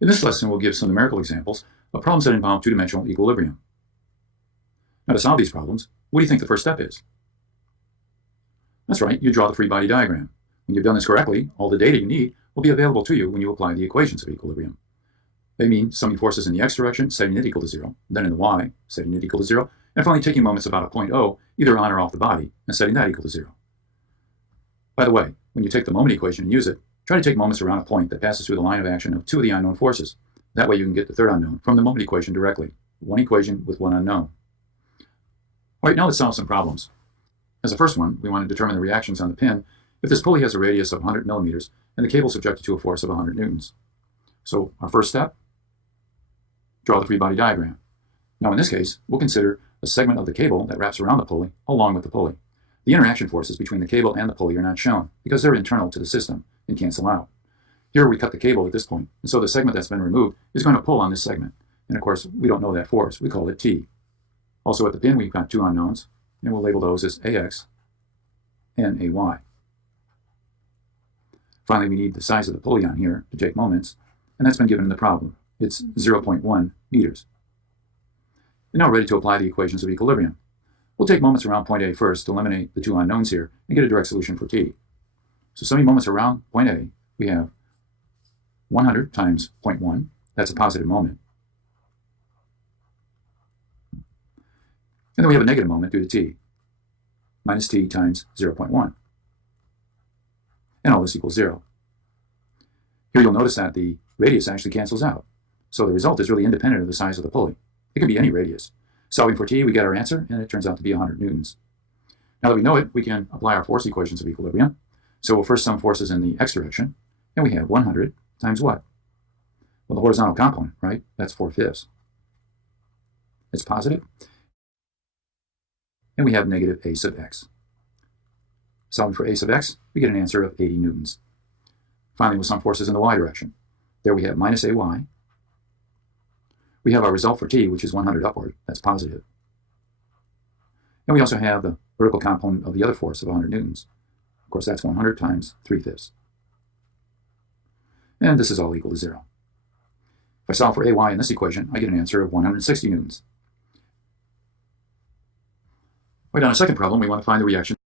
In this lesson, we'll give some numerical examples of problems that involve two-dimensional equilibrium. Now, to solve these problems, what do you think the first step is? That's right, you draw the free body diagram. When you've done this correctly, all the data you need will be available to you when you apply the equations of equilibrium. They mean summing forces in the x direction, setting it equal to 0, then in the y, setting it equal to 0, and finally taking moments about a point O, either on or off the body, and setting that equal to 0. By the way, when you take the moment equation and use it, try to take moments around a point that passes through the line of action of two of the unknown forces. That way you can get the third unknown from the moment equation directly. One equation with one unknown. All right, now let's solve some problems. As a first one, we want to determine the reactions on the pin if this pulley has a radius of 100 millimeters and the cable subjected to a force of 100 newtons. So our first step, draw the free body diagram. Now in this case, we'll consider a segment of the cable that wraps around the pulley along with the pulley. The interaction forces between the cable and the pulley are not shown because they're internal to the system and cancel out. Here we cut the cable at this point, and so the segment that's been removed is going to pull on this segment. And of course, we don't know that force. We call it T. Also at the pin, we've got two unknowns, and we'll label those as AX and AY. Finally, we need the size of the pulley on here to take moments, and that's been given in the problem. It's 0.1 meters. And now we're ready to apply the equations of equilibrium. We'll take moments around point A first to eliminate the two unknowns here and get a direct solution for T. So summing moments around point A, we have 100 times 0.1. That's a positive moment. And then we have a negative moment due to T, minus T times 0.1. And all this equals 0. Here you'll notice that the radius actually cancels out. So the result is really independent of the size of the pulley. It can be any radius. Solving for T, we get our answer, and it turns out to be 100 newtons. Now that we know it, we can apply our force equations of equilibrium. So we'll first sum forces in the x direction, and we have 100 times what? Well, the horizontal component, right? That's 4/5. It's positive. And we have negative a sub x. Solving for a sub x, we get an answer of 80 newtons. Finally, we'll sum forces in the y direction. There we have minus ay. We have our result for t, which is 100 upward. That's positive. And we also have the vertical component of the other force of 100 newtons. Of course, that's 100 times 3/5. And this is all equal to 0. If I solve for ay in this equation, I get an answer of 160 newtons. Right on a second problem, we want to find the reaction.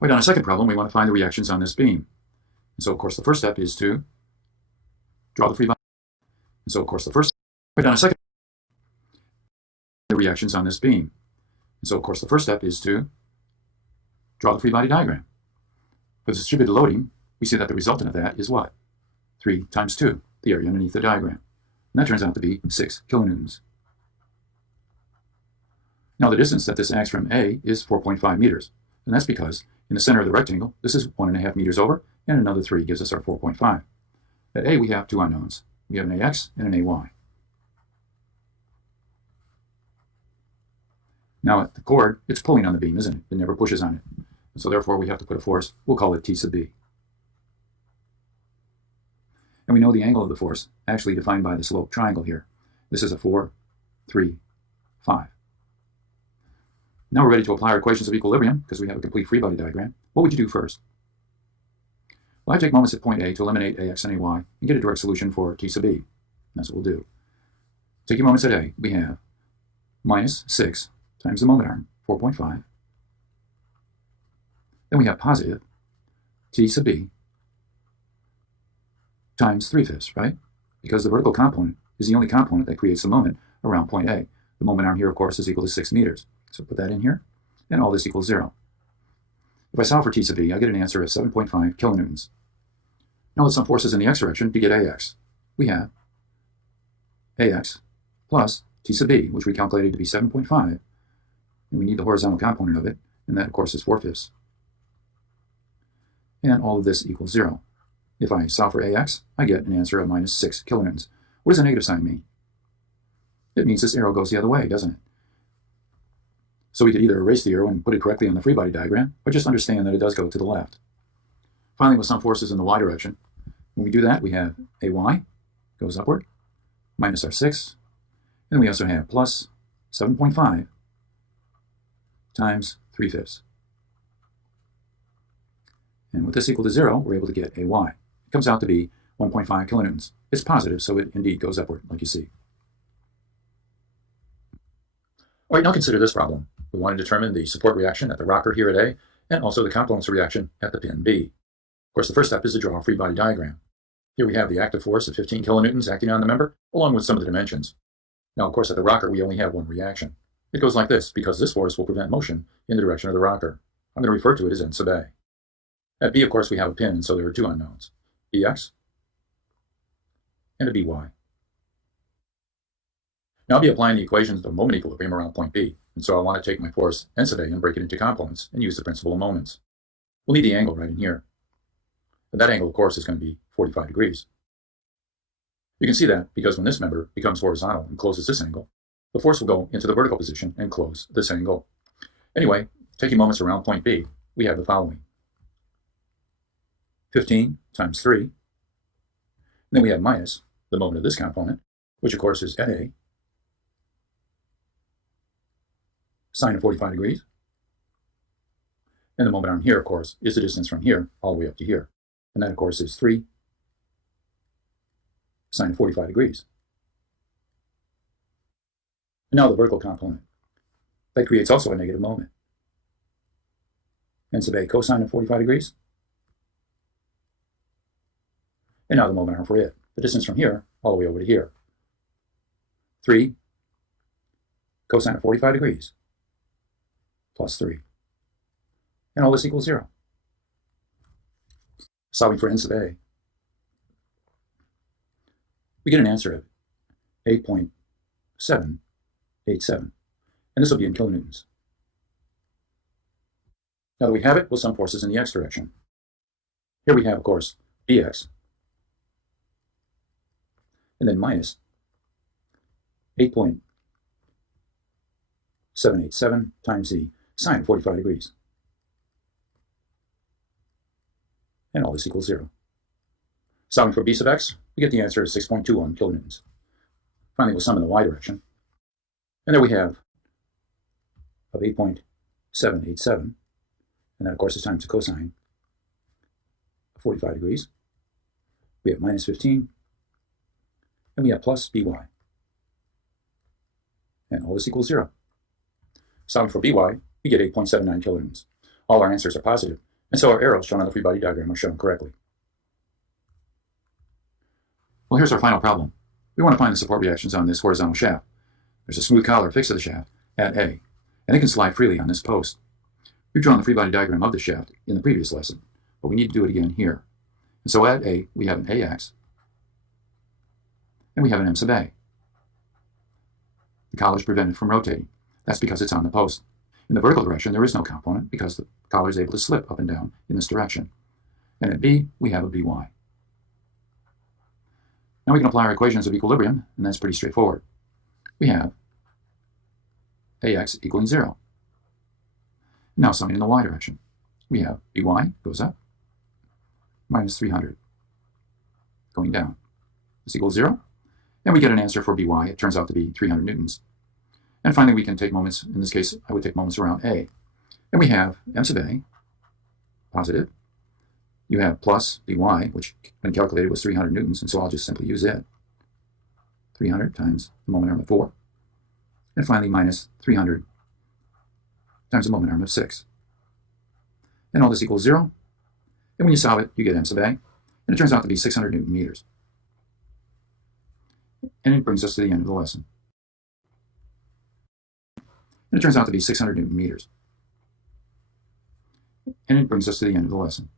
Right on a second problem, we want to find the reactions on this beam. And so, of course, the first step is to draw the free body. And so, of course, the first right on a second the reactions on this beam. And so, of course, the first step is to draw the free body diagram. For the distributed loading, we see that the resultant of that is what? 3 times 2, the area underneath the diagram. And that turns out to be 6 kilonewtons. Now the distance that this acts from A is 4.5 meters. And that's because in the center of the rectangle, this is 1.5 meters over, and another 3 gives us our 4.5. At A, we have two unknowns. We have an AX and an AY. Now at the cord, it's pulling on the beam, isn't it? It never pushes on it. And so therefore, we have to put a force. We'll call it T sub B. And we know the angle of the force, actually defined by the slope triangle here. This is a 4, 3, 5. Now we're ready to apply our equations of equilibrium because we have a complete free body diagram. What would you do first? Well, I take moments at point A to eliminate AX and AY and get a direct solution for T sub B. And that's what we'll do. Taking moments at A, we have minus 6 times the moment arm, 4.5. Then we have positive T sub B times 3/5, right? Because the vertical component is the only component that creates the moment around point A. The moment arm here, of course, is equal to 6 meters. So put that in here, and all this equals 0. If I solve for T sub B, I get an answer of 7.5 kilonewtons. Now let's sum forces in the x direction to get AX. We have AX plus T sub B, which we calculated to be 7.5, and we need the horizontal component of it, and that, of course, is 4/5. And all of this equals 0. If I solve for AX, I get an answer of minus 6 kilonewtons. What does a negative sign mean? It means this arrow goes the other way, doesn't it? So we could either erase the arrow and put it correctly on the free body diagram, or just understand that it does go to the left. Finally, with some forces in the y direction, when we do that, we have AY goes upward, minus our 6, and we also have plus 7.5 times 3/5. And with this equal to 0, we're able to get AY. It comes out to be 1.5 kilonewtons. It's positive, so it indeed goes upward, like you see. All right, now consider this problem. We want to determine the support reaction at the rocker here at A, and also the components of reaction at the pin B. Of course, the first step is to draw a free body diagram. Here we have the active force of 15 kilonewtons acting on the member, along with some of the dimensions. Now, of course, at the rocker, we only have one reaction. It goes like this, because this force will prevent motion in the direction of the rocker. I'm going to refer to it as N sub A. At B, of course, we have a pin, and so there are two unknowns, Bx and a By. Now I'll be applying the equations of moment equilibrium around point B, and so I want to take my force N sub A and break it into components and use the principle of moments. We'll need the angle right in here. And that angle, of course, is going to be 45 degrees. You can see that because when this member becomes horizontal and closes this angle, the force will go into the vertical position and close this angle. Anyway, taking moments around point B, we have the following. 15 times 3. And then we have minus the moment of this component, which of course is at A, sine of 45 degrees. And the moment arm here, of course, is the distance from here all the way up to here. And that, of course, is 3 sine of 45 degrees. And now the vertical component. That creates also a negative moment. N sub A cosine of 45 degrees. And now the moment arm for it. The distance from here all the way over to here. 3 cosine of 45 degrees plus 3. And all this equals 0. Solving for N sub A, we get an answer of 8.787. And this will be in kilonewtons. Now that we have it, we'll sum forces in the x direction. Here we have, of course, Bx, and then minus 8.787 times the sine of 45 degrees. And all this equals 0. Solving for B sub x, we get the answer of 6.21 kilonewtons. Finally, we'll sum in the y direction. And there we have of 8.787, and that, of course, is times the cosine of 45 degrees. We have minus 15, and we have plus By. And all this equals 0. Solving for By, we get 8.79 kilonewtons. All our answers are positive, and so our arrows shown on the free body diagram are shown correctly. Well, here's our final problem. We want to find the support reactions on this horizontal shaft. There's a smooth collar fixed to the shaft at A, and it can slide freely on this post. We've drawn the free body diagram of the shaft in the previous lesson, but we need to do it again here. And so at A, we have an AX, and we have an M sub A. The collar is prevented from rotating. That's because it's on the post. In the vertical direction, there is no component because the collar is able to slip up and down in this direction. And at B, we have a By. Now we can apply our equations of equilibrium, and that's pretty straightforward. We have AX equaling 0. Now summing in the y direction. We have By goes up, minus 300 going down. This equals 0. And we get an answer for By. It turns out to be 300 newtons. And finally, we can take moments. In this case, I would take moments around A. And we have M sub A, positive. You have plus By, which when calculated was 300 newtons, and so I'll just simply use it. 300 times the moment arm of 4. And finally, minus 300 times the moment arm of 6. And all this equals 0. And when you solve it, you get M sub A. And it turns out to be 600 Newton meters. And it brings us to the end of the lesson. And it turns out to be 600 Newton meters. And it brings us to the end of the lesson.